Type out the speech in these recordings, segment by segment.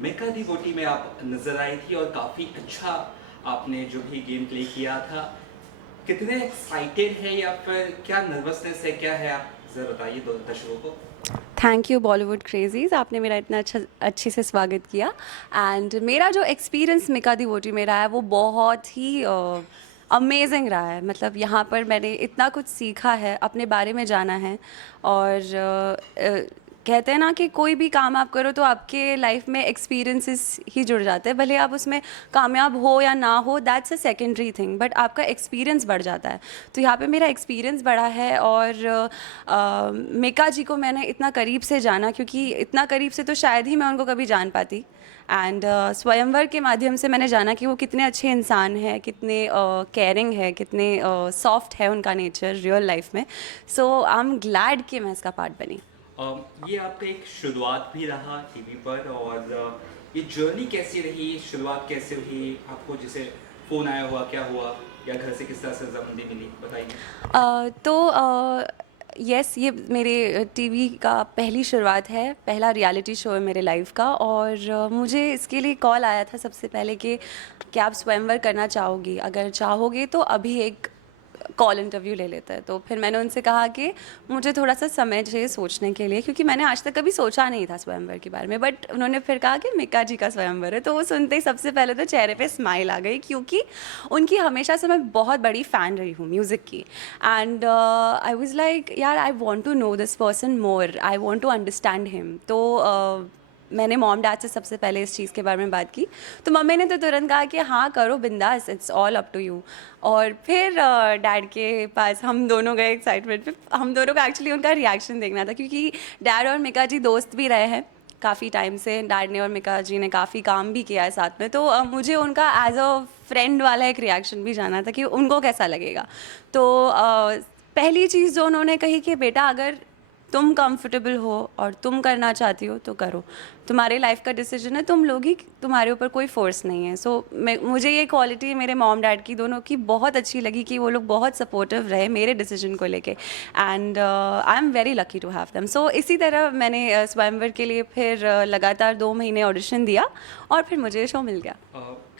मेका दी गोटी में आप नज़र आई थी और काफ़ी अच्छा आपने जो भी गेम प्ले किया था। कितने एक्साइटेड है या फिर क्या नर्वसनेस है, क्या है? आप ज़रा बताइए दो दर्शकों को। थैंक यू बॉलीवुड क्रेजीज़, आपने मेरा इतना अच्छे से स्वागत किया। एंड मेरा जो एक्सपीरियंस मिका दी वोटी में रहा है वो बहुत ही अमेजिंग रहा है। मतलब यहाँ पर मैंने इतना कुछ सीखा है, अपने बारे में जाना है। और कहते हैं ना कि कोई भी काम आप करो तो आपके लाइफ में एक्सपीरियंसेस ही जुड़ जाते हैं, भले आप उसमें कामयाब हो या ना हो, that's a secondary thing, but आपका एक्सपीरियंस बढ़ जाता है। तो यहाँ पे मेरा एक्सपीरियंस बढ़ा है। और मेका जी को मैंने इतना करीब से जाना, क्योंकि इतना करीब से तो शायद ही मैं उनको कभी जान पाती। एंड स्वयंवर के माध्यम से मैंने जाना कि वो कितने अच्छे इंसान हैं, कितने केयरिंग है, कितने सॉफ्ट है उनका नेचर रियल लाइफ में। सो आई एम ग्लैड कि मैं इसका पार्ट बनी। ये आपका एक शुरुआत भी रहा टीवी पर, और ये जर्नी कैसी रही? शुरुआत कैसे हुई आपको? जैसे फ़ोन आया हुआ, क्या हुआ, या घर से किस तरह से रजामंदी मिली, बताइए। यस, ये मेरे टीवी का पहली शुरुआत है, पहला रियलिटी शो है मेरे लाइफ का। और मुझे इसके लिए कॉल आया था सबसे पहले कि क्या आप स्वयंवर करना चाहोगी? अगर चाहोगे तो अभी एक कॉल इंटरव्यू ले लेते हैं। तो फिर मैंने उनसे कहा कि मुझे थोड़ा सा समय चाहिए सोचने के लिए, क्योंकि मैंने आज तक कभी सोचा नहीं था स्वयंवर के बारे में। बट उन्होंने फिर कहा कि मिका जी का स्वयंवर है, तो वो सुनते ही सबसे पहले तो चेहरे पे स्माइल आ गई, क्योंकि उनकी हमेशा से मैं बहुत बड़ी फ़ैन रही हूँ म्यूज़िक की। एंड आई वाज लाइक, यार I want to know this person more, I want to understand him. तो मैंने मॉम डैड से सबसे पहले इस चीज़ के बारे में बात की। तो मम्मी ने तो तुरंत कहा कि हाँ करो बिंदास, it's all up to you. और फिर डैड के पास हम दोनों गए एक्साइटमेंट पे। हम दोनों का एक्चुअली उनका रिएक्शन देखना था, क्योंकि डैड और मिका जी दोस्त भी रहे हैं काफ़ी टाइम से। डैड ने और मिका जी ने काफ़ी काम भी किया है साथ में। तो मुझे उनका एज अ फ्रेंड वाला एक रिएक्शन भी जाना था कि उनको कैसा लगेगा। तो पहली चीज़ जो उन्होंने कही कि बेटा, अगर तुम कंफर्टेबल हो और तुम करना चाहती हो तो करो, तुम्हारे लाइफ का डिसीजन है, तुम लोगी, तुम्हारे ऊपर कोई फोर्स नहीं है। सो मुझे ये क्वालिटी मेरे मॉम डैड की दोनों की बहुत अच्छी लगी कि वो लोग बहुत सपोर्टिव रहे मेरे डिसीजन को लेके। And I am very lucky to have them. So इसी तरह मैंने स्वयंवर के लिए फिर लगातार 2 महीने ऑडिशन दिया और फिर मुझे शो मिल गया।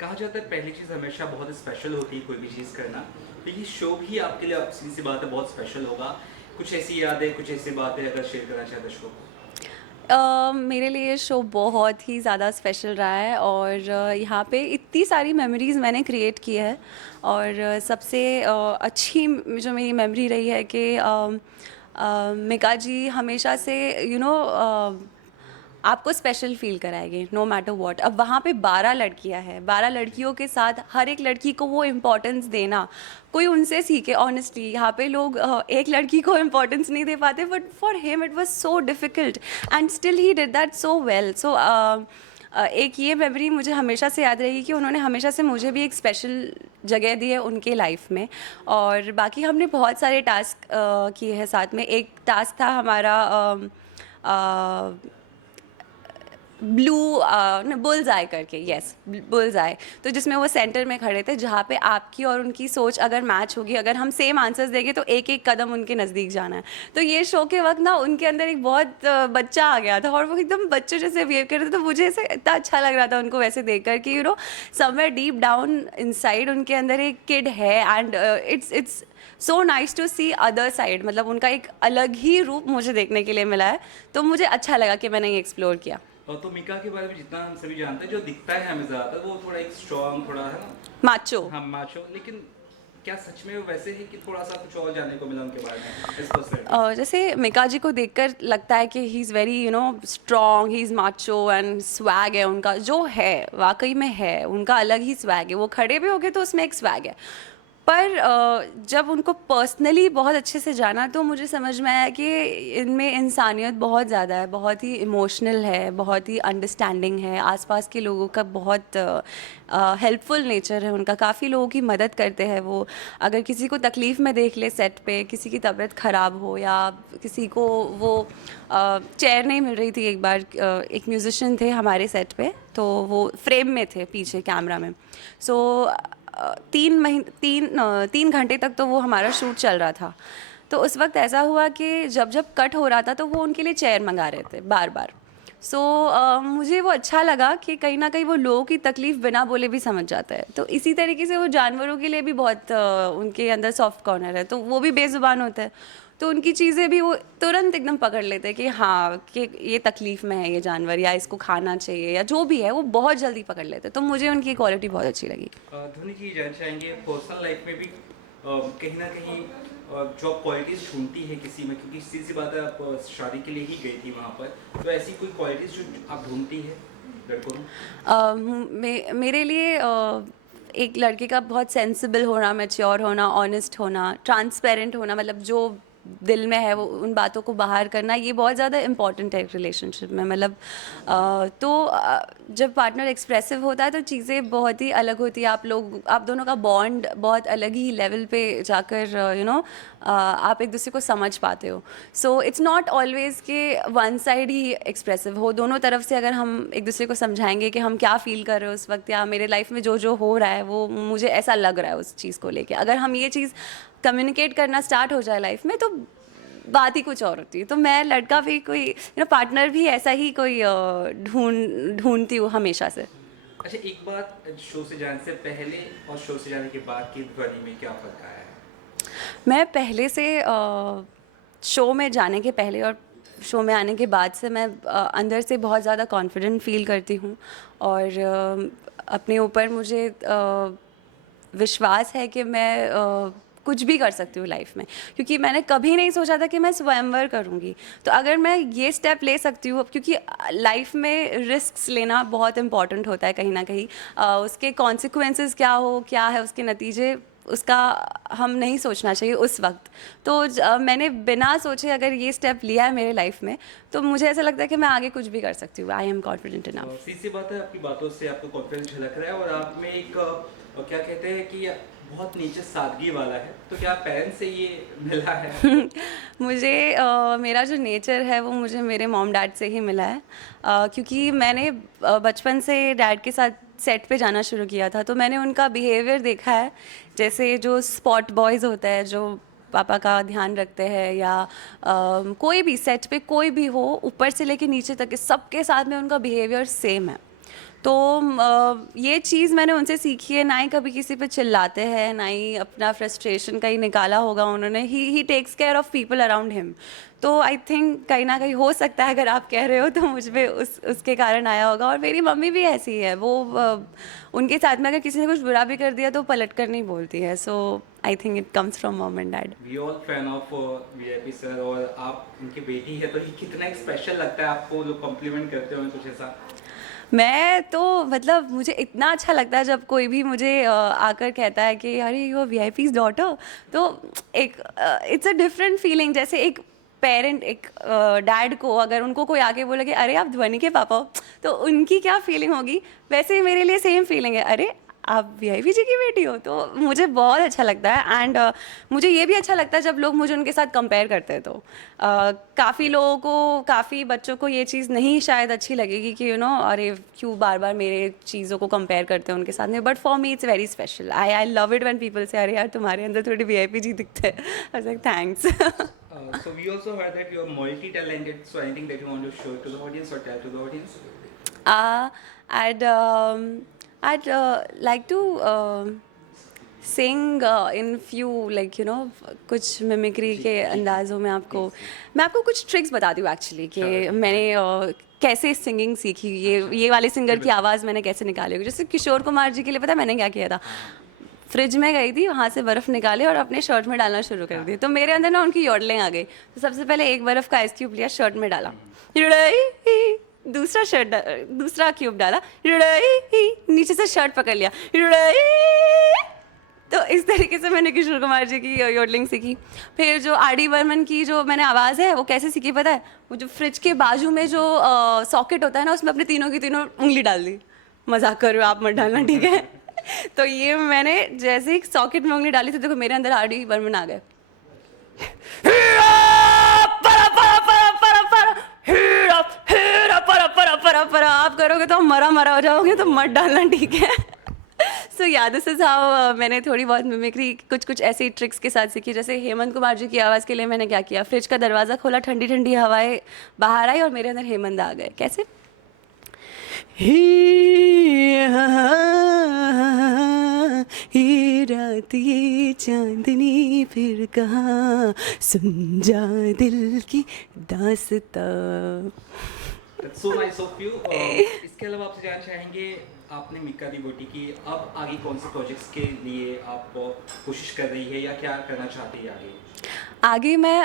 कहा जाता है पहली चीज़ हमेशा बहुत स्पेशल होती है, कोई भी चीज़ करना। तो ये शो भी आपके लिए, अब सीधी सी बात है, बहुत स्पेशल होगा। कुछ ऐसी यादें, कुछ ऐसी बातें अगर शेयर करना चाहे दर्शकों को। मेरे लिए ये शो बहुत ही ज़्यादा स्पेशल रहा है। और यहाँ पे इतनी सारी मेमोरीज़ मैंने क्रिएट की है। और सबसे अच्छी जो मेरी मेमोरी रही है कि मिका जी हमेशा से आपको स्पेशल फील कराएंगे नो मैटर व्हाट। अब वहाँ पे 12 लड़कियाँ हैं, 12 लड़कियों के साथ हर एक लड़की को वो इम्पोर्टेंस देना, कोई उनसे सीखे। ऑनेस्टली यहाँ पे लोग एक लड़की को इम्पोर्टेंस नहीं दे पाते, but for him it was so difficult and still he did that so well. So एक ये मेमोरी मुझे हमेशा से याद रहेगी कि उन्होंने हमेशा से मुझे भी एक स्पेशल जगह दी है उनके लाइफ में। और बाकी हमने बहुत सारे टास्क किए हैं साथ में। एक टास्क था हमारा ब्लू बुल्स आई करके, यस बुल्स आई। तो जिसमें वो सेंटर में खड़े थे, जहाँ पे आपकी और उनकी सोच अगर मैच होगी, अगर हम सेम आंसर्स देंगे तो एक एक कदम उनके नज़दीक जाना है। तो ये शो के वक्त ना उनके अंदर एक बहुत बच्चा आ गया था और वो एकदम बच्चे जैसे बिहेव कर रहे थे। तो मुझे ऐसे इतना अच्छा लग रहा था उनको वैसे देख कर कि समवेयर डीप डाउन इनसाइड उनके अंदर एक किड है। And it's so nice to see other side, मतलब उनका एक अलग ही रूप मुझे देखने के लिए मिला है। तो मुझे अच्छा लगा कि मैंने ये एक्सप्लोर किया। और तो मिका के बारे में जितना हम सभी जानते हैं, जो दिखता है हमें ज़्यादातर, वो थोड़ा एक स्ट्रॉन्ग, थोड़ा है ना, माचो। हाँ माचो। लेकिन क्या सच में वो वैसे ही, कि थोड़ा सा कुछ और जानने को मिला उनके बारे में इस पर्सनैलिटी? जैसे मिका जी को देखकर लगता है कि he is very strong, he is macho and swag है उनका, जो है वाकई में है, उनका अलग ही स्वैग है। वो खड़े भी हो गए तो उसमें एक स्वैग है। पर जब उनको पर्सनली बहुत अच्छे से जाना तो मुझे समझ में आया कि इनमें इंसानियत बहुत ज़्यादा है, बहुत ही इमोशनल है, बहुत ही अंडरस्टैंडिंग है, आसपास के लोगों का बहुत हेल्पफुल नेचर है उनका, काफ़ी लोगों की मदद करते हैं वो। अगर किसी को तकलीफ़ में देख ले सेट पे, किसी की तबीयत ख़राब हो या किसी को वो चेयर नहीं मिल रही थी, एक बार एक म्यूज़िशियन थे हमारे सेट पे, तो वो फ्रेम में थे पीछे कैमरा में। सो 3 घंटे तक तो वो हमारा शूट चल रहा था। तो उस वक्त ऐसा हुआ कि जब जब कट हो रहा था तो वो उनके लिए चेयर मंगा रहे थे बार बार। सो मुझे वो अच्छा लगा कि कहीं ना कहीं वो लोगों की तकलीफ़ बिना बोले भी समझ जाता है। तो इसी तरीके से वो जानवरों के लिए भी बहुत उनके अंदर सॉफ्ट कॉर्नर है, तो वो भी बेज़ुबान होता है, तो उनकी चीज़ें भी वो तुरंत एकदम पकड़ लेते हैं कि हाँ कि ये तकलीफ़ में है ये जानवर, या इसको खाना चाहिए, या जो भी है वो बहुत जल्दी पकड़ लेते हैं। तो मुझे उनकी क्वालिटी बहुत अच्छी लगी। ध्वनि जी जानना चाहेंगे पर्सनल लाइफ में भी कहीं ना कहीं जो आप क्वालिटीज ढूंढती है किसी में, क्योंकि सीधी सी बात है आप शादी के लिए ही गई थी वहाँ पर, तो ऐसी कोई क्वालिटीज जो आप ढूंढती है लड़कों में? मेरे लिए एक लड़के का बहुत सेंसिबल होना, मैच्योर होना, ऑनेस्ट होना, ट्रांसपेरेंट होना, मतलब जो दिल में है वो उन बातों को बाहर करना, ये बहुत ज़्यादा इम्पॉर्टेंट है एक रिलेशनशिप में। मतलब जब पार्टनर एक्सप्रेसिव होता है तो चीज़ें बहुत ही अलग होती है। आप दोनों का बॉन्ड बहुत अलग ही लेवल पे जाकर आप एक दूसरे को समझ पाते हो। सो इट्स नॉट ऑलवेज़ कि वन साइड ही एक्सप्रेसिव हो, दोनों तरफ से अगर हम एक दूसरे को समझाएंगे कि हम क्या फ़ील कर रहे हो उस वक्त, या मेरे लाइफ में जो जो हो रहा है वो मुझे ऐसा लग रहा है उस चीज़ को लेके, अगर हम ये चीज़ कम्युनिकेट करना स्टार्ट हो जाए लाइफ में, तो बात ही कुछ और होती है। तो मैं लड़का भी कोई पार्टनर भी ऐसा ही कोई ढूंढती हूँ हमेशा से। अच्छा, एक बात, शो से जाने से पहले और शो से जाने के बाद की ध्वनि में क्या फर्क आया है? मैं पहले से शो में जाने के पहले और शो में आने के बाद से मैं अंदर से बहुत ज़्यादा कॉन्फिडेंट फील करती हूँ, और अपने ऊपर मुझे विश्वास है कि मैं कुछ भी कर सकती हूँ लाइफ में, क्योंकि मैंने कभी नहीं सोचा था कि मैं स्वयंवर करूँगी। तो अगर मैं ये स्टेप ले सकती हूँ, क्योंकि लाइफ में रिस्क्स लेना बहुत इम्पॉर्टेंट होता है कहीं ना कहीं, उसके कॉन्सिक्वेंसेस क्या है उसके नतीजे, उसका हम नहीं सोचना चाहिए उस वक्त। तो मैंने बिना सोचे अगर ये स्टेप लिया है मेरे लाइफ में, तो मुझे ऐसा लगता है कि मैं आगे कुछ भी कर सकती हूँ। I am confident enough. सीधी सी बात है, आपकी बातों से आपका कॉन्फिडेंस झलक रहा है, और आप में एक क्या कहते हैं कि बहुत नेचर सादगी वाला है, तो क्या पेरेंट्स से ये मिला है? मुझे मेरा जो नेचर है वो मुझे मेरे मॉम डैड से ही मिला है, क्योंकि मैंने बचपन से डैड के साथ सेट पे जाना शुरू किया था, तो मैंने उनका बिहेवियर देखा है। जैसे जो स्पॉट बॉयज़ होते हैं जो पापा का ध्यान रखते हैं, या कोई भी सेट पे कोई भी हो, ऊपर से लेके नीचे तक के सबके साथ में उनका बिहेवियर सेम है। तो ये चीज़ मैंने उनसे सीखी है, ना ही कभी किसी पे चिल्लाते हैं, ना ही अपना फ्रस्ट्रेशन कहीं निकाला होगा उन्होंने। He takes care of people around him. तो आई थिंक कहीं ना कहीं हो सकता है, अगर आप कह रहे हो तो मुझ पे उसके कारण आया होगा। और मेरी मम्मी भी ऐसी है, वो उनके साथ में अगर किसी ने कुछ बुरा भी कर दिया तो पलट कर नहीं बोलती है। So I think it comes from mom and dad. We all fan of VIP sir, और आप उनकी बेटी है, तो ये कितना एक स्पेशल लगता है आपको जो कॉम्प्लीमेंट करते हो कुछ ऐसा? मैं तो मतलब मुझे इतना अच्छा लगता है जब कोई भी मुझे आकर कहता है कि अरे यू आर वीआईपीज़ डॉटर, तो एक इट्स अ डिफरेंट फीलिंग। जैसे एक पेरेंट, एक डैड को अगर उनको कोई आके बोले कि अरे आप ध्वनि के पापा हो, तो उनकी क्या फीलिंग होगी, वैसे ही मेरे लिए सेम फीलिंग है, अरे आप वीआईपी जी की बेटी हो। तो मुझे बहुत अच्छा लगता है। एंड मुझे ये भी अच्छा लगता है जब लोग मुझे उनके साथ कंपेयर करते हैं। तो काफ़ी लोगों को, काफ़ी बच्चों को ये चीज़ नहीं शायद अच्छी लगेगी कि अरे क्यों बार बार मेरे चीज़ों को कंपेयर करते हैं उनके साथ में। But for me it's very special. I love it when people से अरे यार तुम्हारे अंदर थोड़ी वीआईपी जी दिखते हैं। I like thanks. So we also heard that you are multi-talented. So anything that you want to show to the audience or tell to the audience? I'd like to sing in few कुछ mimicry के अंदाज़ों में मैं आपको कुछ tricks बताती हूँ actually, कि मैंने कैसे सिंगिंग सीखी, ये वाले सिंगर की आवाज़ मैंने कैसे निकाली होगी। जैसे किशोर कुमार जी के लिए पता है मैंने क्या किया था? फ्रिज में गई थी, वहाँ से बर्फ़ निकाली और अपने शर्ट में डालना शुरू कर दी। तो मेरे अंदर ना उनकी योडलिंग आ गई। तो सबसे पहले एक बर्फ़ का आइस क्यूब लिया, शर्ट में डाला, दूसरा क्यूब डाला, नीचे से शर्ट पकड़ लिया। तो इस तरीके से मैंने किशोर कुमार जी की योडलिंग सीखी। फिर जो आर.डी. बर्मन की जो मैंने आवाज़ है वो कैसे सीखी पता है? वो जो फ्रिज के बाजू में जो सॉकेट होता है ना, उसमें अपने तीनों की तीनों उंगली डाल दी। मजाक कर रहे हो आप, मत डालना, ठीक है? तो ये मैंने जैसे ही सॉकेट में उंगली डाली थी, देखो मेरे अंदर आर.डी. बर्मन आ गए। आप करोगे तो मरा हो जाओगे, तो मत डालना, ठीक है? सो या दिस इज़ हाउ मैंने थोड़ी बहुत मिमिक्री कुछ कुछ ऐसी ट्रिक्स के साथ सीखी। जैसे हेमंत कुमार जी की आवाज़ के लिए मैंने क्या किया, फ्रिज का दरवाज़ा खोला, ठंडी ठंडी हवाएं बाहर आई और मेरे अंदर हेमंत आ गए। कैसे? ये रात ये चांदनी फिर कहाँ, सुन जा दिल की दास्तां। That's so nice of you. इसके अलावा आपसे जानना चाहेंगे, आपने मिक्का दी बोटी की, अब आगे कौन से प्रोजेक्ट्स के लिए आप कोशिश कर रही है या क्या करना चाहती है आगे? आगे मैं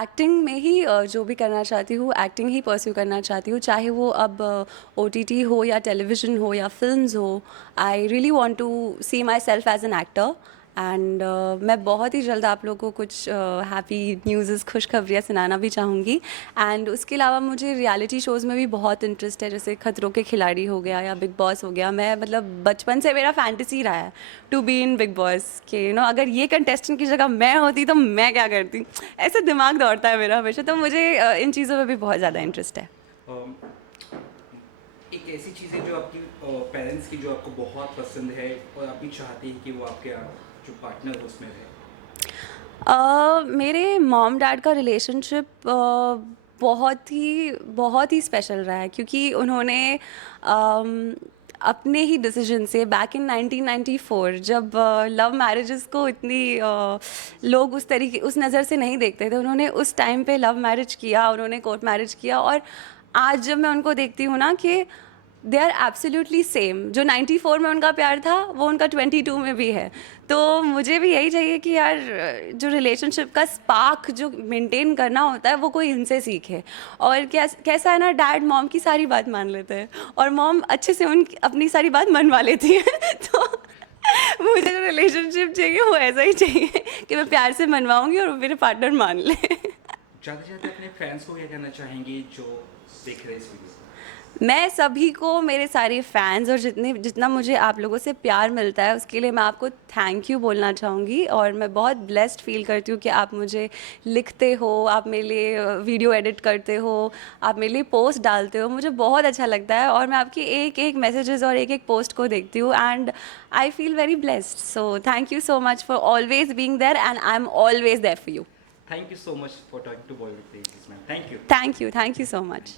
एक्टिंग में ही जो भी करना चाहती हूँ, एक्टिंग ही परस्यू करना चाहती हूँ, चाहे वो अब OTT हो या टेलीविज़न हो या फिल्म्स हो। I really want to see myself as an actor and मैं बहुत ही जल्द आप लोगों को कुछ हैप्पी न्यूज़, खुशखबरियाँ सुनाना भी चाहूँगी। एंड उसके अलावा मुझे रियलिटी शोज़ में भी बहुत इंटरेस्ट है, जैसे खतरों के खिलाड़ी हो गया या बिग बॉस हो गया। मैं मतलब बचपन से मेरा फैंटेसी रहा है to be in Bigg Boss कि अगर ये कंटेस्टेंट की जगह मैं होती तो मैं क्या करती, ऐसे दिमाग दौड़ता है मेरा हमेशा। तो मुझे इन चीज़ों में भी बहुत ज़्यादा इंटरेस्ट है। एक ऐसी चीज़ है जो आपकी पेरेंट्स की जो आपको बहुत पसंद है और आप भी चाहती है कि वो आपके जो पार्टनर हो उसमें रहे? मेरे मॉम डैड का रिलेशनशिप बहुत ही स्पेशल रहा है, क्योंकि उन्होंने अपने ही डिसीजन से बैक इन 1994 जब लव मैरिजेस को इतनी लोग उस नज़र से नहीं देखते थे, उन्होंने उस टाइम पे लव मैरिज किया, उन्होंने कोर्ट मैरिज किया। और आज जब मैं उनको देखती हूँ ना कि दे आर एब्सोल्युटली सेम, जो 94 में उनका प्यार था वो उनका 22 में भी है। तो मुझे भी यही चाहिए कि यार जो रिलेशनशिप का स्पार्क जो मेंटेन करना होता है वो कोई इनसे सीखे। और कैसा है ना, डैड मॉम की सारी बात मान लेते हैं और मॉम अच्छे से अपनी सारी बात मनवा लेती है। तो मुझे जो रिलेशनशिप चाहिए वो ऐसा ही चाहिए कि मैं प्यार से मनवाऊंगी और मेरे पार्टनर मान ले। जाते जाते अपने फैंस को क्या कहना चाहेंगी जो देख रहे हैं इस वीडियो को? मैं सभी को, मेरे सारे फैंस और जितना मुझे आप लोगों से प्यार मिलता है उसके लिए मैं आपको थैंक यू बोलना चाहूँगी। और मैं बहुत ब्लेस्ड फील करती हूँ कि आप मुझे लिखते हो, आप मेरे लिए वीडियो एडिट करते हो, आप मेरे लिए पोस्ट डालते हो, मुझे बहुत अच्छा लगता है। और मैं आपकी एक एक मैसेजेस और एक एक पोस्ट को देखती हूँ and I feel very blessed. So thank you so much for always being there and I am always there for you. Thank you so much for talking to Bollywood Pages, man. Thank you. Thank you so much.